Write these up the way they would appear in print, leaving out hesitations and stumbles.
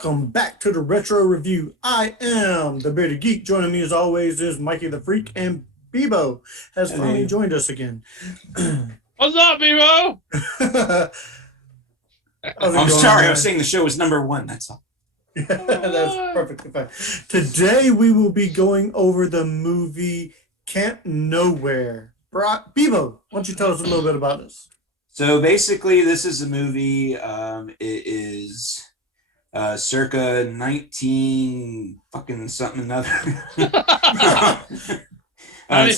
welcome back to the Retro Review. I am the Bearded Geek. Joining me as always is Mikey the Freak, and Bebo has finally joined us again. What's up, Bebo? I'm sorry, I was saying the show was number one, that's all. That's perfectly fine. Today we will be going over the movie Camp Nowhere. Bebo, why don't you tell us a little bit about this? So basically, this is a movie. It is circa 19 fucking something another. It's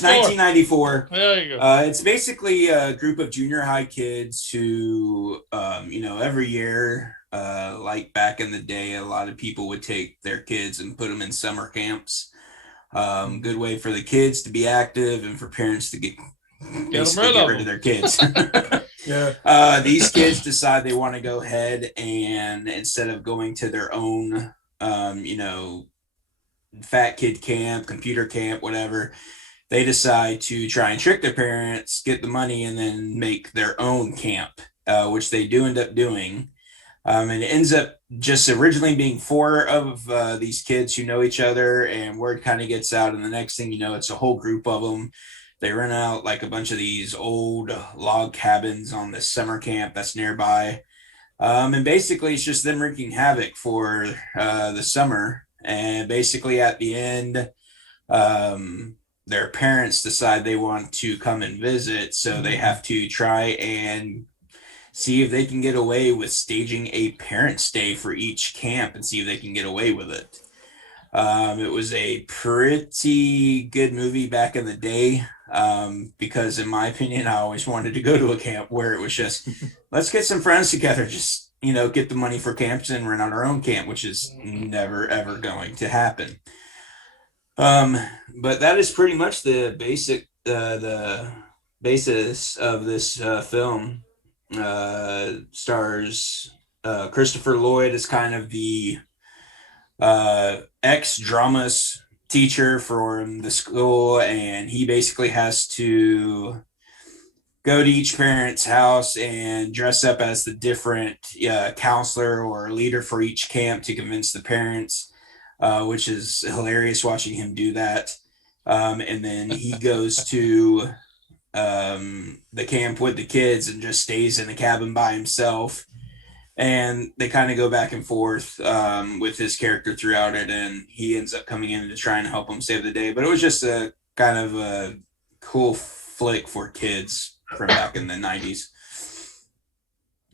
1994. There you go. It's basically a group of junior high kids who, every year, like back in the day, a lot of people would take their kids and put them in summer camps. Good way for the kids to be active and for parents to get rid of their kids. Yeah. These kids decide they want to go ahead and instead of going to their own, fat kid camp, computer camp, whatever, they decide to try and trick their parents, get the money, and then make their own camp, which they do end up doing. And it ends up just originally being four of these kids who know each other, and word kind of gets out, and the next thing you know, it's a whole group of them. They rent out like a bunch of these old log cabins on this summer camp that's nearby. And basically it's just them wreaking havoc for the summer. And basically at the end, their parents decide they want to come and visit. So they have to try and see if they can get away with staging a parent stay for each camp and see if they can get away with it. It was a pretty good movie back in the day. Because in my opinion, I always wanted to go to a camp where it was just, let's get some friends together, just, get the money for camps and rent out our own camp, which is never, ever going to happen. But that is pretty much the basis of this film. Stars Christopher Lloyd as kind of the ex-dramas teacher for the school, and he basically has to go to each parent's house and dress up as the different counselor or leader for each camp to convince the parents, which is hilarious watching him do that. And then he goes to the camp with the kids and just stays in the cabin by himself. And they kind of go back and forth with his character throughout it, and he ends up coming in to try and help him save the day. But it was just a kind of a cool flick for kids from back in the 90s.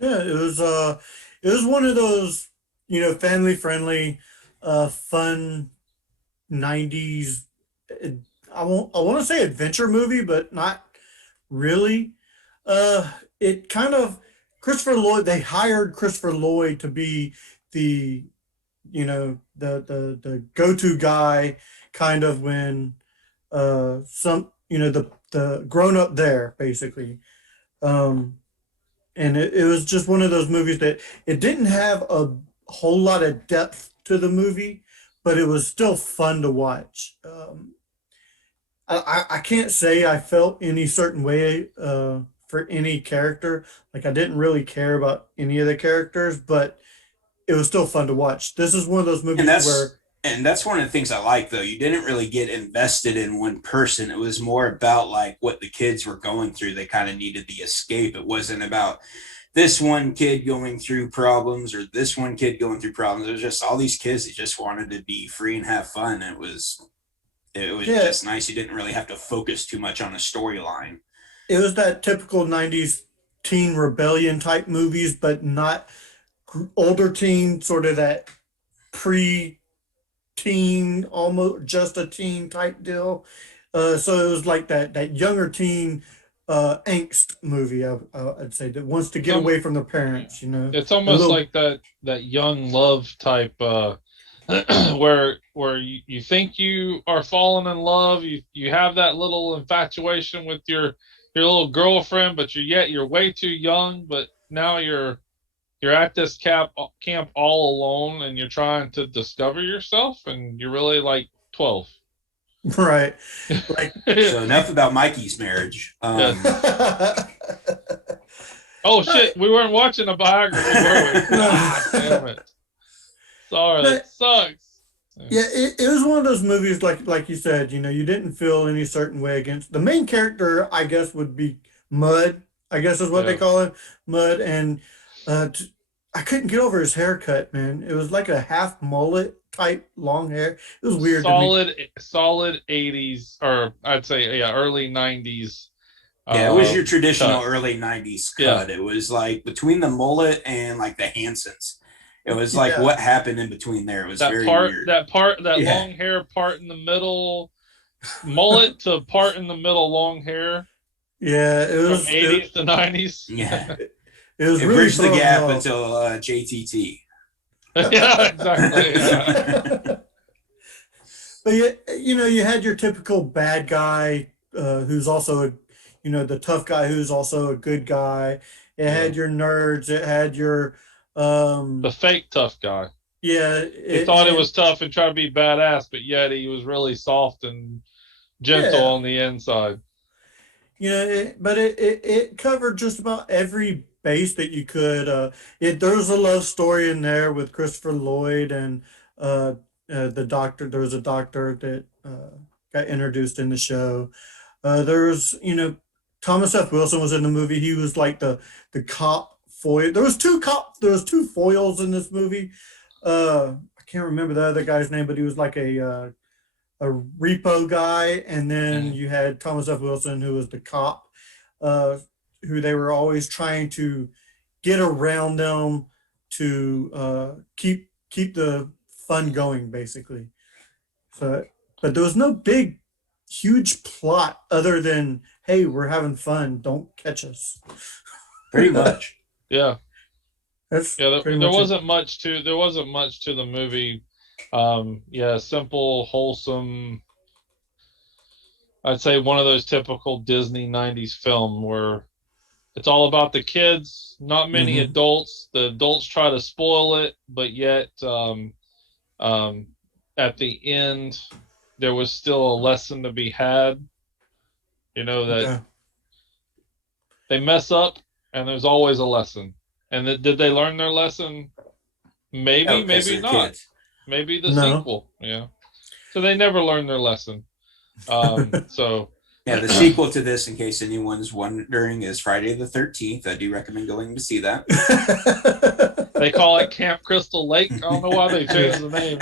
Yeah, it was one of those, family friendly, fun 90s. I want to say adventure movie, but not really. It kind of. Christopher Lloyd, they hired Christopher Lloyd to be the go-to guy kind of when the grown up there basically. And it was just one of those movies that it didn't have a whole lot of depth to the movie, but it was still fun to watch. I can't say I felt any certain way for any character. Like I didn't really care about any of the characters, but it was still fun to watch. This is one of those movies and that's one of the things I like, though. You didn't really get invested in one person. It was more about like what the kids were going through. They kind of needed the escape. It wasn't about this one kid going through problems or this one kid going through problems. It was just all these kids that just wanted to be free and have fun. It was just nice. You didn't really have to focus too much on a storyline. It was that typical 90s teen rebellion type movies, but not older teen, sort of that pre-teen, almost just a teen type deal. So it was like that younger teen angst movie, I'd say, that wants to get away from their parents, It's almost like that young love type where you think you are falling in love, you have that little infatuation with your little girlfriend, but you're way too young, but now you're at this camp all alone, and you're trying to discover yourself, and you're really like 12. Right. Like so enough about Mikey's marriage. Oh shit, we weren't watching a biography, were we? God damn it. Sorry, that But sucks. yeah, it was one of those movies like you said, you didn't feel any certain way against the main character, I guess would be Mud, I guess is what they Yeah. call it, Mud, and I couldn't get over his haircut, man. It was like a half mullet type long hair. It was weird to me. Solid 80s, or I'd say, yeah, early 90s Yeah, it was your traditional cut. early 90s Yeah. cut. It was like between the mullet and like the Hansons. It was like Yeah, what happened in between there. It was That very part, weird. that Yeah. long hair part in the middle, mullet to part in the middle, long hair yeah, from 80s to 90s. Yeah. it was It really bridged the throwing me gap off. until JTT. Yeah, exactly. Yeah. But you had your typical bad guy who's also the tough guy who's also a good guy. It Yeah. had your nerds. It had your The fake tough guy. yeah. He thought he was tough and tried to be badass, but yet he was really soft and gentle Yeah. on the inside. But it covered just about every base that you could. There was a love story in there with Christopher Lloyd and uh, the doctor. There was a doctor that got introduced in the show. There was, Thomas F. Wilson was in the movie. He was like the cop foil. There was two foils in this movie. I can't remember the other guy's name, but he was like a repo guy, and then Mhm. you had Thomas F. Wilson, who was the cop, uh, who they were always trying to get around them to keep the fun going, basically. So, but there was no big, huge plot other than, "Hey, we're having fun. Don't catch us." Pretty much. Yeah. That's Yeah, pretty there much it. wasn't much to the movie. Yeah, simple, wholesome. I'd say one of those typical Disney 90s film where it's all about the kids, not many Hmm. adults. The adults try to spoil it, but yet um, at the end there was still a lesson to be had. That Yeah. they mess up and there's always a lesson. And did they learn their lesson? Oh, Maybe, because maybe they're not. kids. Maybe the No. sequel. Yeah. So they never learned their lesson. So Yeah, the sequel to this, in case anyone's wondering, is Friday the 13th. I do recommend going to see that. they call it Camp Crystal Lake. I don't know why they changed the name.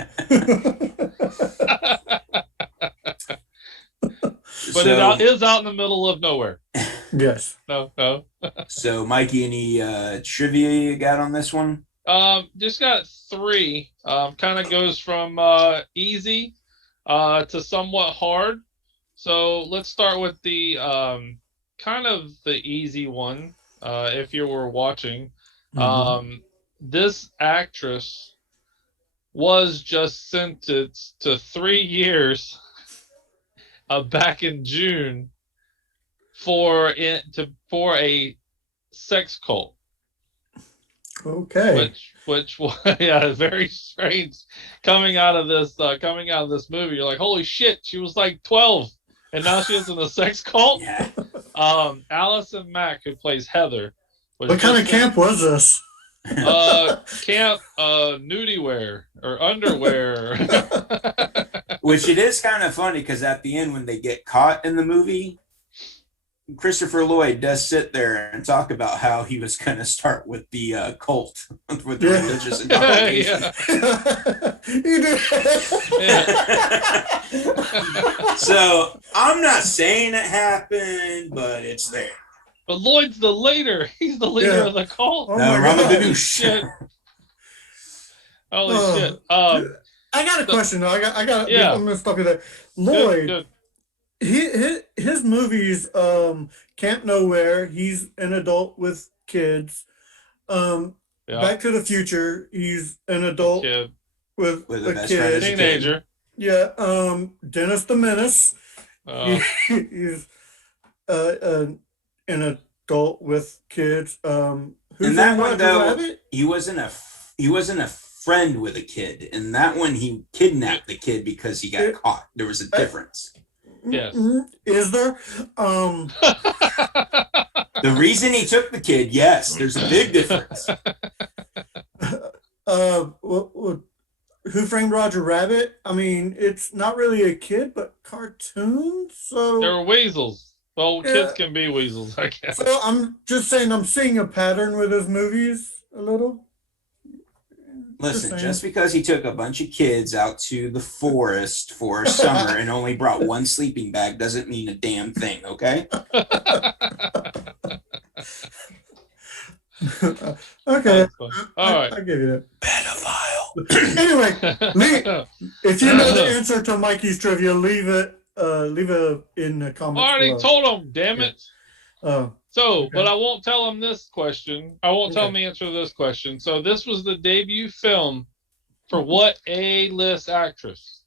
But it is out in the middle of nowhere. Yes. No. So, Mikey, any trivia you got on this one? Just got three. Kind of goes from easy to somewhat hard. So let's start with the kind of the easy one. If you were watching, this actress was just sentenced to 3 years back in June for a sex cult. Okay. Which yeah, very strange coming out of this movie. You're like, holy shit, she was like 12 and now she's in a sex cult. Yeah. Allison Mack, who plays Heather, What kind of camp was this? Camp nudie wear or underwear. Which it is kind of funny because at the end, when they get caught in the movie, Christopher Lloyd does sit there and talk about how he was going to start with the cult, with the religious indoctrination. You did. So I'm not saying it happened, but it's there. But Lloyd's the leader. He's the leader of the cult. Oh No, my God. Ramadouche. Shit. Holy Oh, shit. I got a question though. I got. Yeah. I'm gonna stop you there. Lloyd, Good. his movies, Camp Nowhere. He's an adult with kids. Yeah. Back to the Future. He's an adult Kid. with With a a best friend kid. as a kid. Teenager. Yeah. Dennis the Menace. He's an adult with kids. Who's In that in one, Roger though, Rabbit? he wasn't a friend with a kid. In that one, he kidnapped the kid because he got caught. There was a difference. Yes. Is there? The reason he took the kid, yes, there's a big difference. Who Framed Roger Rabbit? I mean, it's not really a kid, but cartoon. There So were weasels. Well, kids yeah. can be weasels, I guess. So I'm just saying I'm seeing a pattern with his movies a little. Just Listen, saying. just because he took a bunch of kids out to the forest for a summer and only brought one sleeping bag doesn't mean a damn thing, okay? Okay, That's fun. All right. I give you that. Pedophile. Anyway, if you know the answer to Mikey's trivia, leave it in the comments Already below. told him, damn Yeah. it. Oh, So, okay. but I won't tell him this question. I won't tell Okay. him the answer to this question. So, this was the debut film for what A-list actress?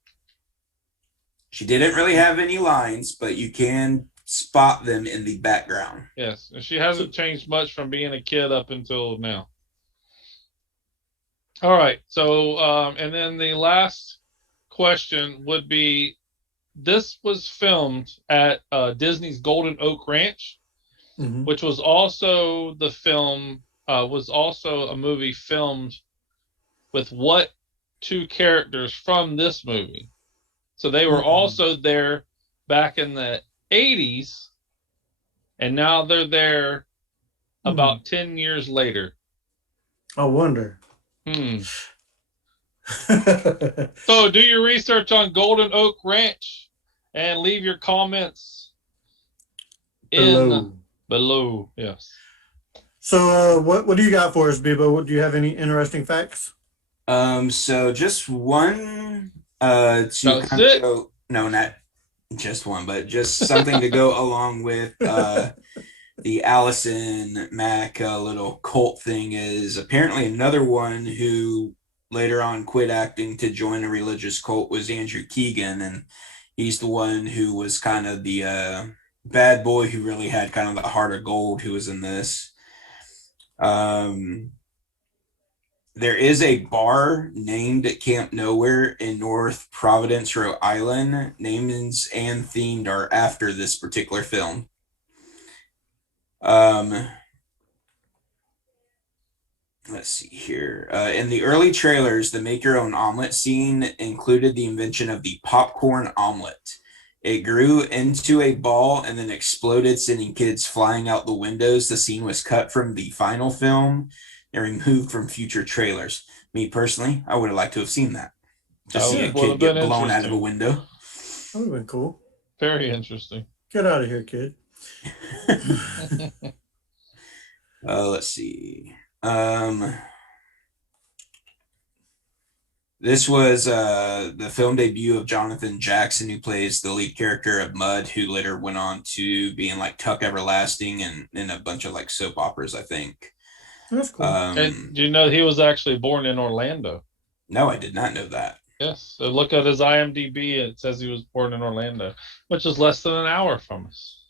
She didn't really have any lines, but you can spot them in the background. Yes, and she hasn't changed much from being a kid up until now. All right. So, and then the last question would be: this was filmed at Disney's Golden Oak Ranch, Mhm. which was also was also a movie filmed with what two characters from this movie? So they were also there back in the 80s, and now they're there about 10 years later. I wonder. So do your research on Golden Oak Ranch and leave your comments below. Yes. So what do you got for us, Bebo? Do you have any interesting facts? So just one to That's kind of it. go, no, not just one, but just something to go along with the Allison Mack little cult thing is apparently another one who later on quit acting to join a religious cult was Andrew Keegan, and he's the one who was kind of the bad boy who really had kind of the heart of gold who was in this. There is a bar named at Camp Nowhere in North Providence, Rhode Island. Names and themed are after this particular film. Let's see here. In the early trailers, the make your own omelet scene included the invention of the popcorn omelet. It grew into a ball and then exploded, sending kids flying out the windows. The scene was cut from the final film and removed from future trailers. Me personally, I would have liked to have seen that. Just see a kid get blown out of a window. That would have been cool. Very interesting. Get out of here, kid. Let's see. This was the film debut of Jonathan Jackson, who plays the lead character of Mud, who later went on to be in like Tuck Everlasting and in a bunch of like soap operas, I think. That's cool. And do you know he was actually born in Orlando? No, I did not know that. Yes. So look at his IMDb. It says he was born in Orlando, which is less than an hour from us.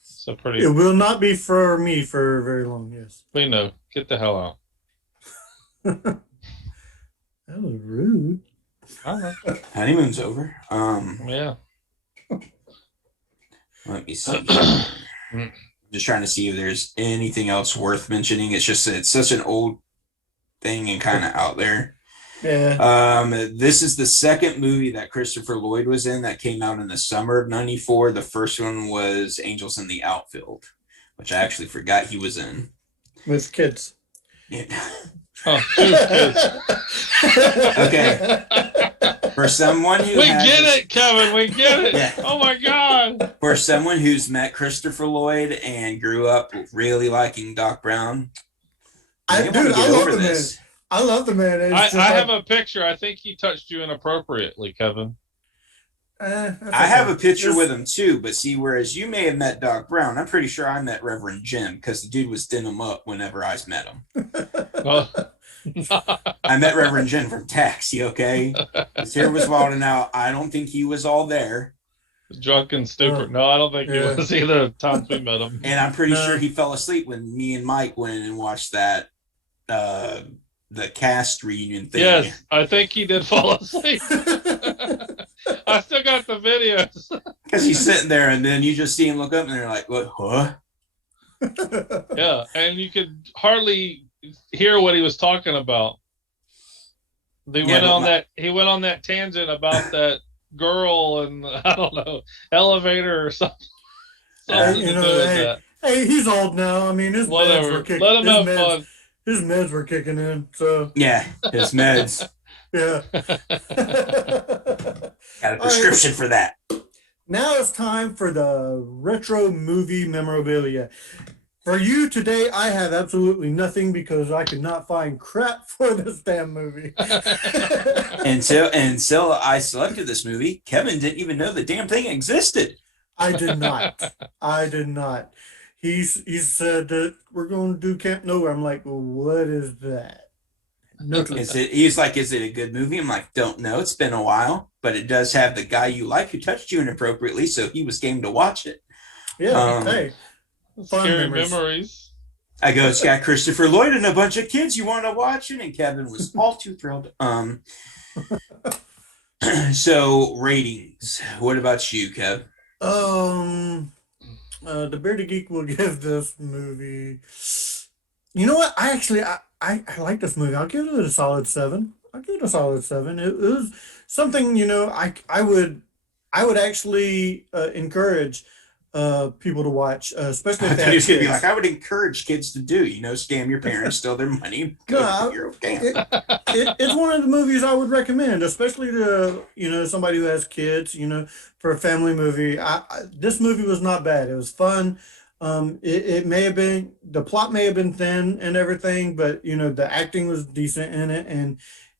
So pretty. It will not be for me for very long. Yes. We know. Get the hell out. That was rude. Honeymoon's over. Yeah. Let me see. Just trying to see if there's anything else worth mentioning. It's just it's such an old thing and kind of out there. Yeah. This is the second movie that Christopher Lloyd was in that came out in the summer of '94. The first one was Angels in the Outfield, which I actually forgot he was in. With kids. Yeah. Oh, kids. Okay. For someone who get it, Kevin. We get it. Yeah. Oh my God. For someone who's met Christopher Lloyd and grew up really liking Doc Brown, I love the man. I love the man. I have a picture. I think he touched you inappropriately, Kevin. I have a picture with him too, but see, whereas you may have met Doc Brown, I'm pretty sure I met Reverend Jim because the dude was denim up whenever I met him. I met Reverend Jim from Taxi, okay? His hair was wilding out. I don't think he was all there. Drunk and stupid. No, I don't think he was either times we met him. And I'm pretty sure he fell asleep when me and Mike went in and watched that the cast reunion thing. Yes, I think he did fall asleep. I still got the videos. Because he's sitting there and then you just see him look up and they're like, what? Huh? Yeah, and you could hardly hear what he was talking about. They Yeah, went but on that. He went on that tangent about that girl and I don't know elevator or something, Hey, something you to know, do with hey, that. hey, he's old now. I mean, Whatever. Let him have fun. his meds were kicking in. So yeah, his meds yeah. got a All right. prescription for that. Now it's time for the retro movie memorabilia. For you today, I have absolutely nothing because I could not find crap for this damn movie. Until I selected this movie, Kevin didn't even know the damn thing existed. I did not. I did not. He said that we're going to do Camp Nowhere. I'm like, well, what is that? No clue. He's like, is it a good movie? I'm like, don't know. It's been a while, but it does have the guy you like who touched you inappropriately, so he was game to watch it. Yeah. Um, Hey, fun Scary memories. memories. I go, it's got Christopher Lloyd and a bunch of kids. You want to watch it? And Kevin was all too thrilled. So ratings. What about you, Kev? Um, the Bearded Geek will give this movie. You know what? I like this movie. I'll give it a solid seven. I'll give it a solid seven. It was something, I would actually encourage people to watch, especially I if they thought he have was going to be like, kids. I would encourage kids to do, scam your parents, steal their money, No, go to your camp. it's one of the movies I would recommend, especially to somebody who has kids. For a family movie. This movie was not bad. It was fun. It may have been the plot may have been thin and everything, but the acting was decent in it, and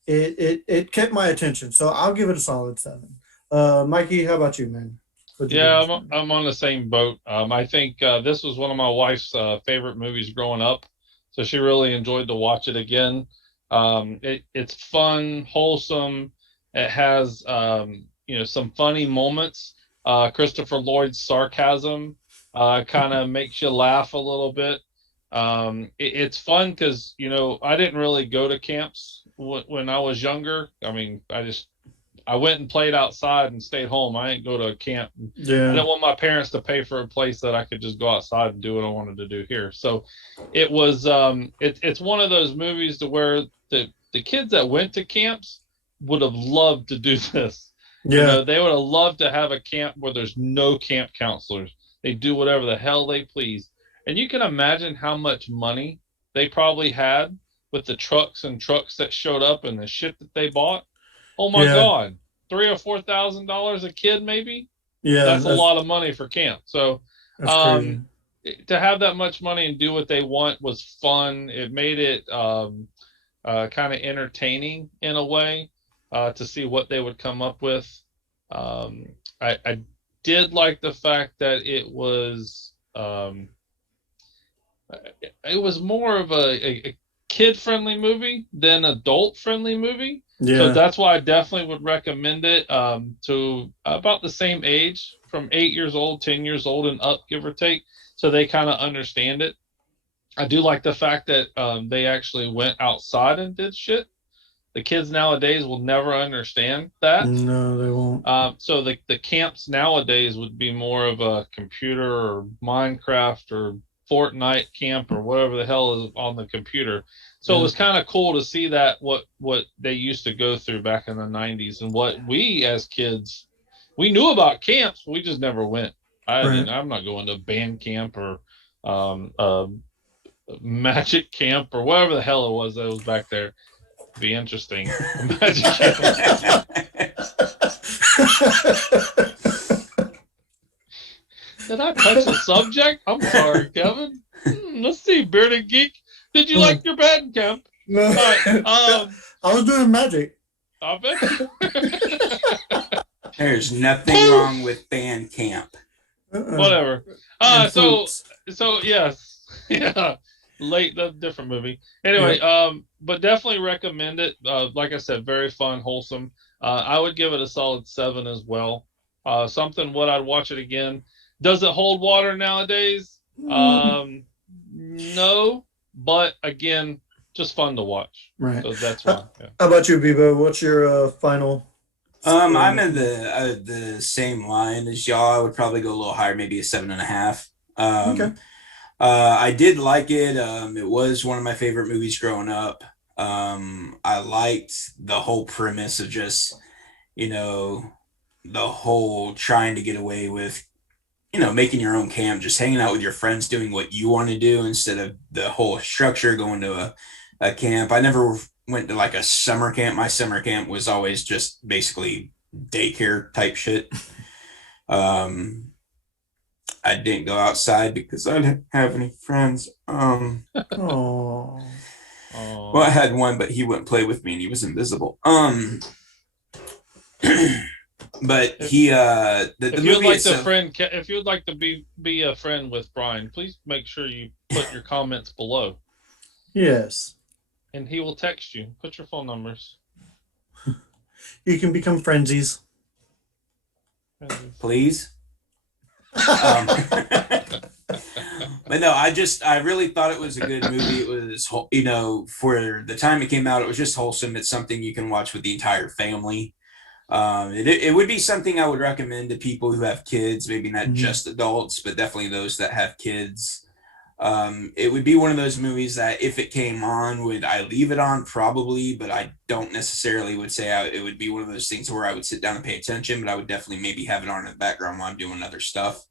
it kept my attention. So I'll give it a solid seven. Mikey, how about you, man? What'd you give Yeah, this movie? I'm on the same boat. I think this was one of my wife's favorite movies growing up, so she really enjoyed to watch it again. It's fun, wholesome. It has some funny moments. Christopher Lloyd's sarcasm kind of makes you laugh a little bit. It's fun because I didn't really go to camps when I was younger. I mean, I went and played outside and stayed home. I didn't go to a camp. I Yeah, didn't want my parents to pay for a place that I could just go outside and do what I wanted to do here. So it was it's one of those movies to where the kids that went to camps would have loved to do this. yeah, They would have loved to have a camp where there's no camp counselors. They do whatever the hell they please. And you can imagine how much money they probably had with the trucks and trucks that showed up and the shit that they bought. Oh my yeah, God, $3,000 or $4,000 a kid, maybe. yeah. That's a lot of money for camp. So, That's crazy. um, to have that much money and do what they want was fun. It made it kind of entertaining in a way to see what they would come up with. Um, I did like the fact that it was more of a kid friendly movie than adult friendly movie. So Yeah, that's why I definitely would recommend it to about the same age, from 8 years old, 10 years old, and up, give or take, so they kind of understand it. I do like the fact that they actually went outside and did shit. The kids nowadays will never understand that. no, they won't. So the camps nowadays would be more of a computer or Minecraft or Fortnite camp or whatever the hell is on the computer. So it Yeah, was kind of cool to see that what they used to go through back in the 90s and what we as kids we knew about camps, we just never went. I right. didn't. I'm not going to band camp or um, uh, magic camp or whatever the hell it was that was back there. Be interesting. Magic camp. Did I touch the subject? I'm sorry, Kevin. Let's see, Bearded Geek. Did you like your band camp? No, All right. I was doing magic. I bet. There's nothing wrong with band camp. Whatever. And So fruits. yes, yeah. Late, the different movie. Yeah. Anyway, but definitely recommend it. Like I said, very fun, wholesome. I would give it a solid 7 as well. Something what I'd watch it again. Does it hold water nowadays? No, but again, just fun to watch. Right. So that's How why. Yeah. about you, Bebo? What's your final score on I'm this in one? the same line as y'all. I would probably go a little higher, maybe a 7.5. Okay. I did like it. It was one of my favorite movies growing up. I liked the whole premise of just, you know, the whole trying to get away with, making your own camp, just hanging out with your friends, doing what you want to do instead of the whole structure going to a camp. I never went to like a summer camp. My summer camp was always just basically daycare type shit. Um, I didn't go outside because I didn't have any friends. Oh, Well, I had one, but he wouldn't play with me and he was invisible. But he the If you would movie like itself. if you would like to be a friend with Brian, please make sure you put your comments below, yes. and he will text you. Put your phone numbers. You can become frenzies. Please. But no, I really thought it was a good movie. It was, for the time it came out, it was just wholesome. It's something you can watch with the entire family. It would be something I would recommend to people who have kids, maybe not just adults, but definitely those that have kids. It would be one of those movies that if it came on, would I leave it on? Probably, but I don't necessarily would say it would be one of those things where I would sit down and pay attention, but I would definitely maybe have it on in the background while I'm doing other stuff.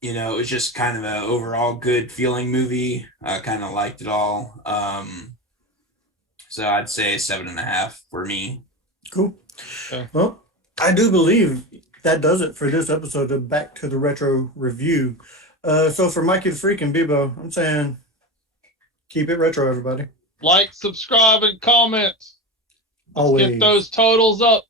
It was just kind of an overall good feeling movie. I kind of liked it all. So I'd say 7.5 for me. Cool. Yeah. Well, I do believe that does it for this episode of Back to the Retro Review. So for Mikey the Freak and Bebo, I'm saying keep it retro, everybody. Like, subscribe, and comment. Let's Always. get those totals up.